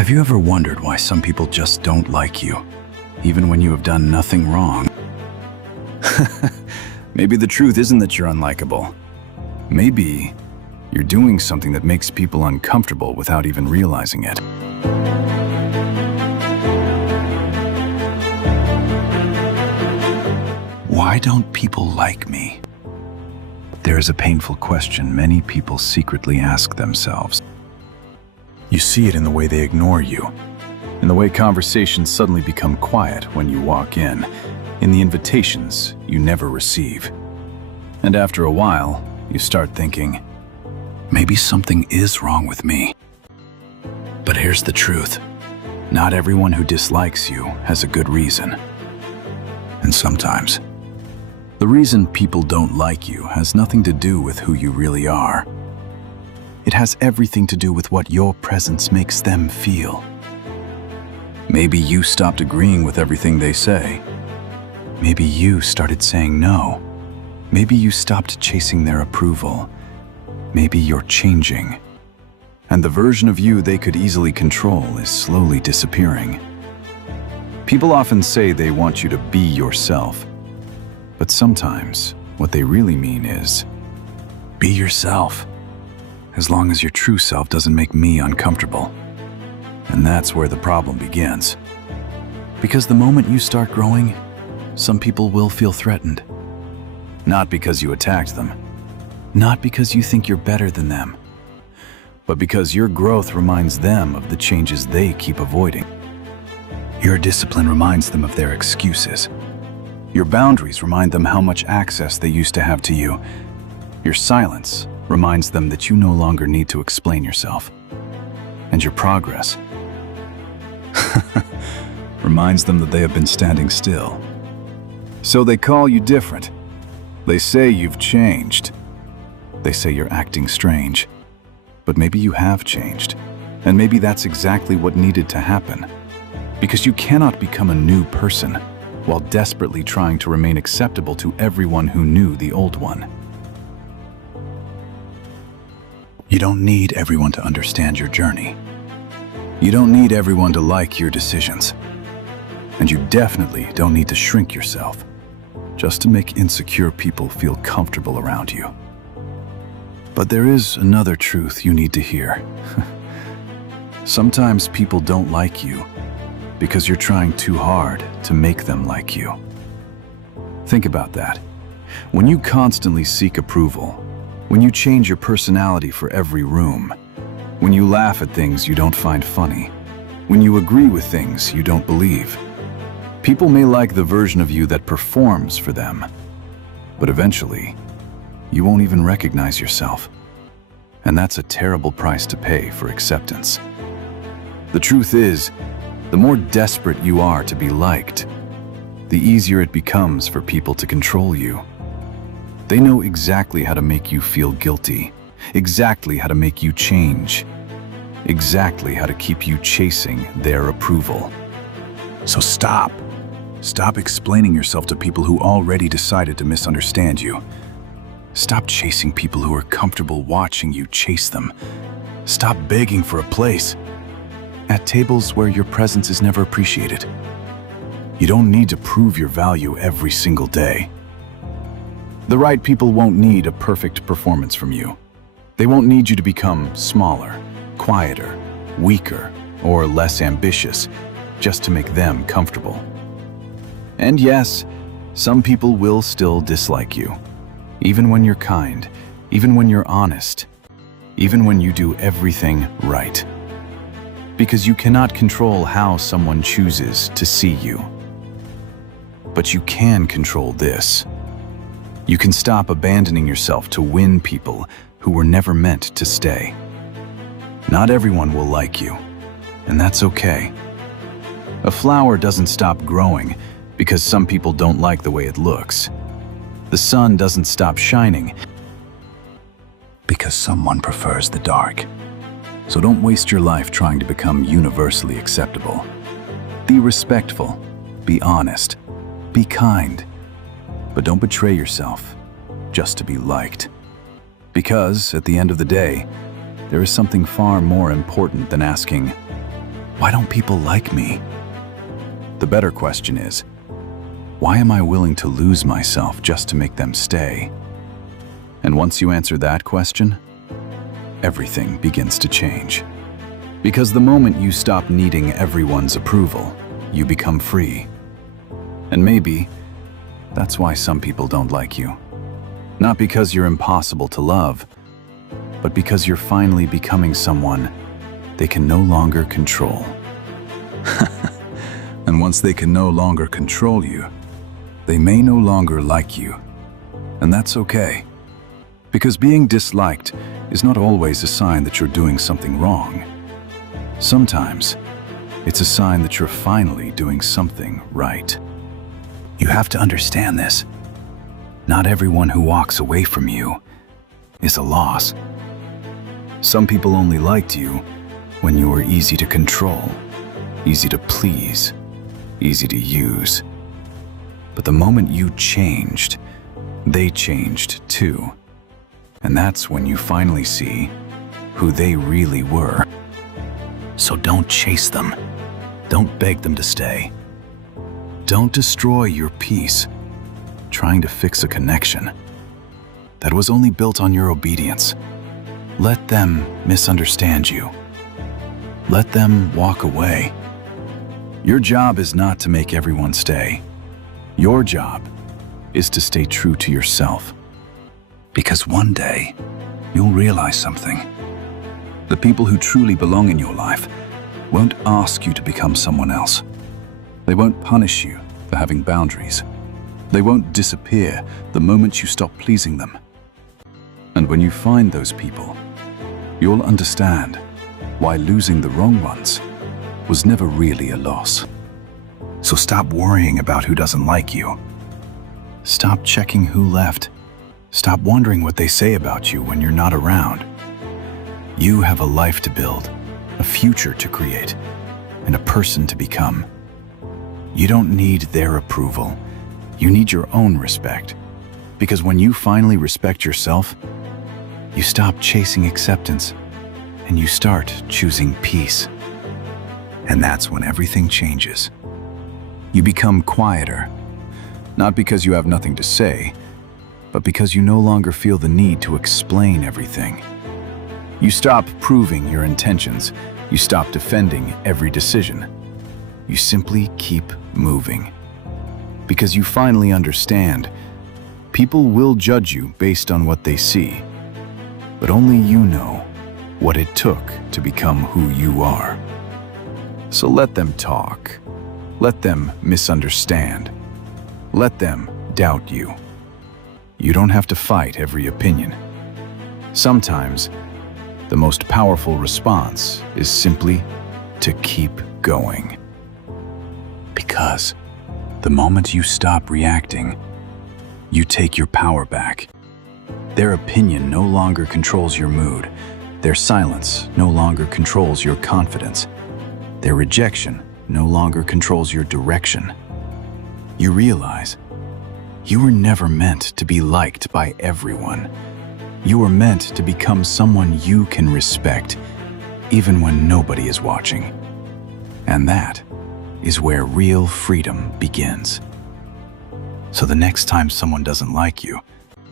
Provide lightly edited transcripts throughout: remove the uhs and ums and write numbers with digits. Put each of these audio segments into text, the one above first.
Have you ever wondered why some people just don't like you, even when you have done nothing wrong? Maybe the truth isn't that you're unlikable. Maybe you're doing something that makes people uncomfortable without even realizing it. Why don't people like me? There is a painful question many people secretly ask themselves. You see it in the way they ignore you, in the way conversations suddenly become quiet when you walk in the invitations you never receive. And after a while, you start thinking, maybe something is wrong with me. But here's the truth. Not everyone who dislikes you has a good reason. And sometimes, the reason people don't like you has nothing to do with who you really are. It has everything to do with what your presence makes them feel. Maybe you stopped agreeing with everything they say. Maybe you started saying no. Maybe you stopped chasing their approval. Maybe you're changing. And the version of you they could easily control is slowly disappearing. People often say they want you to be yourself. But sometimes, what they really mean is, be yourself, as long as your true self doesn't make me uncomfortable. And that's where the problem begins. Because the moment you start growing, some people will feel threatened. Not because you attacked them, not because you think you're better than them, but because your growth reminds them of the changes they keep avoiding. Your discipline reminds them of their excuses. Your boundaries remind them how much access they used to have to you. Your silence reminds them that you no longer need to explain yourself. And your progress reminds them that they have been standing still. So they call you different. They say you've changed. They say you're acting strange. But maybe you have changed. And maybe that's exactly what needed to happen. Because you cannot become a new person while desperately trying to remain acceptable to everyone who knew the old one. You don't need everyone to understand your journey. You don't need everyone to like your decisions. And you definitely don't need to shrink yourself just to make insecure people feel comfortable around you. But there is another truth you need to hear. Sometimes people don't like you because you're trying too hard to make them like you. Think about that. When you constantly seek approval, when you change your personality for every room, when you laugh at things you don't find funny, when you agree with things you don't believe, people may like the version of you that performs for them, but eventually, you won't even recognize yourself. And that's a terrible price to pay for acceptance. The truth is, the more desperate you are to be liked, the easier it becomes for people to control you. They know exactly how to make you feel guilty, exactly how to make you change, exactly how to keep you chasing their approval. So stop. Stop explaining yourself to people who already decided to misunderstand you. Stop chasing people who are comfortable watching you chase them. Stop begging for a place at tables where your presence is never appreciated. You don't need to prove your value every single day. The right people won't need a perfect performance from you. They won't need you to become smaller, quieter, weaker, or less ambitious just to make them comfortable. And yes, some people will still dislike you, even when you're kind, even when you're honest, even when you do everything right. Because you cannot control how someone chooses to see you. But you can control this. You can stop abandoning yourself to win people who were never meant to stay. Not everyone will like you, and that's okay. A flower doesn't stop growing because some people don't like the way it looks. The sun doesn't stop shining because someone prefers the dark. So don't waste your life trying to become universally acceptable. Be respectful, be honest, be kind, but don't betray yourself just to be liked. Because, at the end of the day, there is something far more important than asking, Why don't people like me? The better question is, why am I willing to lose myself just to make them stay? And once you answer that question, everything begins to change. Because the moment you stop needing everyone's approval, you become free. And maybe that's why some people don't like you. Not because you're impossible to love, but because you're finally becoming someone they can no longer control. And once they can no longer control you, they may no longer like you. And that's okay. Because being disliked is not always a sign that you're doing something wrong. Sometimes, it's a sign that you're finally doing something right. You have to understand this. Not everyone who walks away from you is a loss. Some people only liked you when you were easy to control, easy to please, easy to use. But the moment you changed, they changed too. And that's when you finally see who they really were. So don't chase them. Don't beg them to stay. Don't destroy your peace trying to fix a connection that was only built on your obedience. Let them misunderstand you. Let them walk away. Your job is not to make everyone stay. Your job is to stay true to yourself. Because one day, you'll realize something. The people who truly belong in your life won't ask you to become someone else. They won't punish you for having boundaries. They won't disappear the moment you stop pleasing them. And when you find those people, you'll understand why losing the wrong ones was never really a loss. So stop worrying about who doesn't like you. Stop checking who left. Stop wondering what they say about you when you're not around. You have a life to build, a future to create, and a person to become. You don't need their approval. You need your own respect. Because when you finally respect yourself, you stop chasing acceptance and you start choosing peace. And that's when everything changes. You become quieter, not because you have nothing to say, but because you no longer feel the need to explain everything. You stop proving your intentions. You stop defending every decision. You simply keep moving. Because you finally understand, people will judge you based on what they see, but only you know what it took to become who you are. So let them talk. Let them misunderstand. Let them doubt you. You don't have to fight every opinion. Sometimes, the most powerful response is simply to keep going. Because the moment you stop reacting, you take your power back. Their opinion no longer controls your mood. Their silence no longer controls your confidence. Their rejection no longer controls your direction. You realize you were never meant to be liked by everyone. You were meant to become someone you can respect, even when nobody is watching. And that is where real freedom begins. So the next time someone doesn't like you,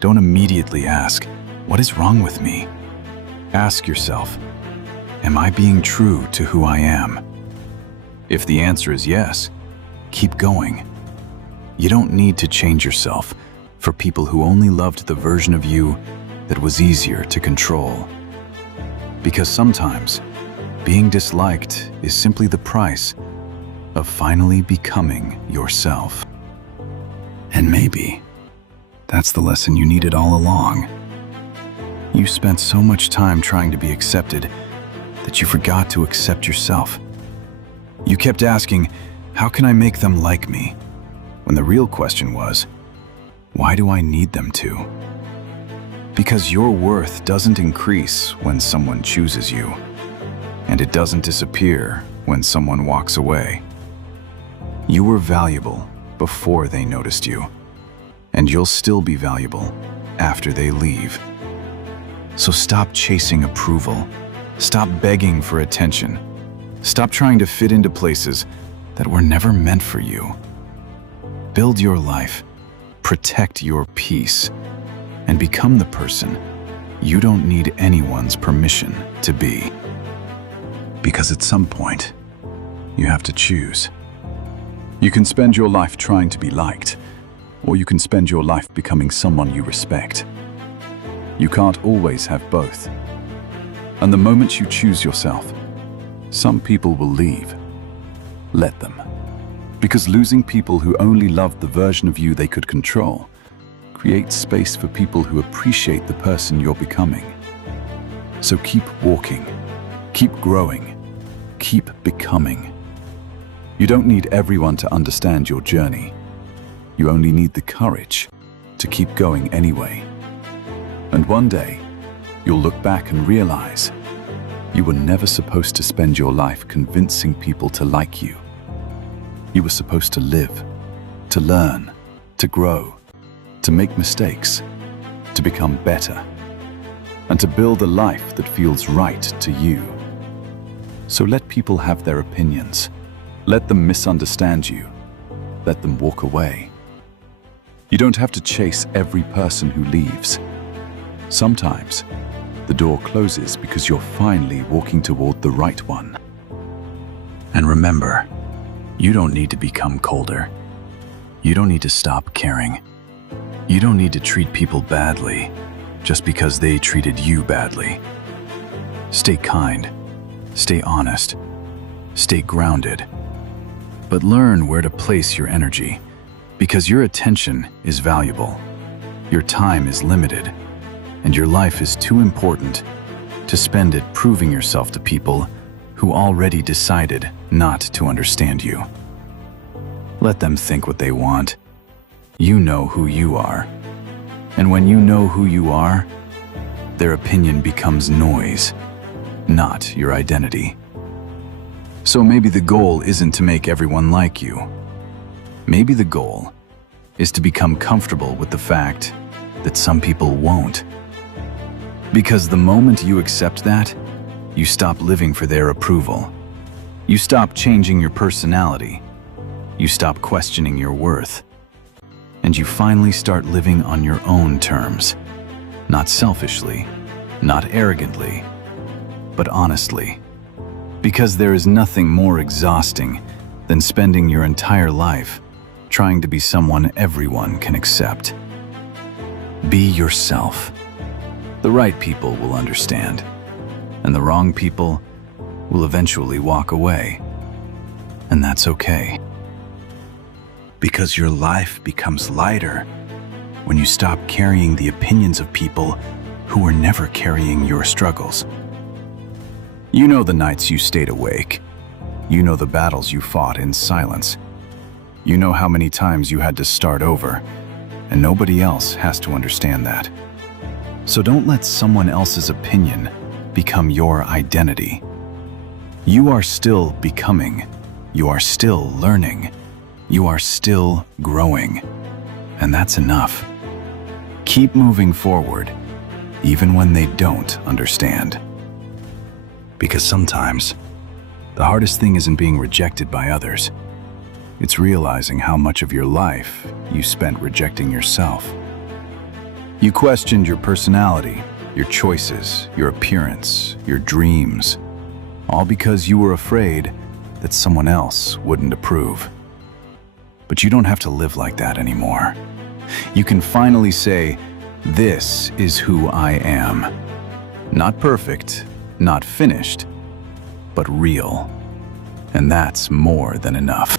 don't immediately ask, "What is wrong with me?" Ask yourself, "Am I being true to who I am?" If the answer is yes, keep going. You don't need to change yourself for people who only loved the version of you that was easier to control. Because sometimes, being disliked is simply the price of finally becoming yourself. And maybe that's the lesson you needed all along. You spent so much time trying to be accepted that you forgot to accept yourself. You kept asking, "How can I make them like me?" When the real question was, "Why do I need them to?" Because your worth doesn't increase when someone chooses you, and it doesn't disappear when someone walks away. You were valuable before they noticed you, and you'll still be valuable after they leave. So stop chasing approval. Stop begging for attention. Stop trying to fit into places that were never meant for you. Build your life, protect your peace, and become the person you don't need anyone's permission to be. Because at some point, you have to choose. You can spend your life trying to be liked, or you can spend your life becoming someone you respect. You can't always have both. And the moment you choose yourself, some people will leave. Let them. Because losing people who only loved the version of you they could control creates space for people who appreciate the person you're becoming. So keep walking, keep growing, keep becoming. You don't need everyone to understand your journey. You only need the courage to keep going anyway. And one day, you'll look back and realize you were never supposed to spend your life convincing people to like you. You were supposed to live, to learn, to grow, to make mistakes, to become better, and to build a life that feels right to you. So let people have their opinions. Let them misunderstand you. Let them walk away. You don't have to chase every person who leaves. Sometimes, the door closes because you're finally walking toward the right one. And remember, you don't need to become colder. You don't need to stop caring. You don't need to treat people badly just because they treated you badly. Stay kind, stay honest, stay grounded, but learn where to place your energy, because your attention is valuable, your time is limited, and your life is too important to spend it proving yourself to people who already decided not to understand you. Let them think what they want. You know who you are. And when you know who you are, their opinion becomes noise, not your identity. So maybe the goal isn't to make everyone like you. Maybe the goal is to become comfortable with the fact that some people won't. Because the moment you accept that, you stop living for their approval. You stop changing your personality. You stop questioning your worth. And you finally start living on your own terms. Not selfishly, not arrogantly, but honestly. Because there is nothing more exhausting than spending your entire life trying to be someone everyone can accept. Be yourself. The right people will understand, and the wrong people will eventually walk away. And that's okay. Because your life becomes lighter when you stop carrying the opinions of people who were never carrying your struggles. You know the nights you stayed awake. You know the battles you fought in silence. You know how many times you had to start over, and nobody else has to understand that. So don't let someone else's opinion become your identity. You are still becoming. You are still learning. You are still growing. And that's enough. Keep moving forward, even when they don't understand. Because sometimes, the hardest thing isn't being rejected by others. It's realizing how much of your life you spent rejecting yourself. You questioned your personality, your choices, your appearance, your dreams, all because you were afraid that someone else wouldn't approve. But you don't have to live like that anymore. You can finally say, "This is who I am." Not perfect, not finished, but real. And that's more than enough.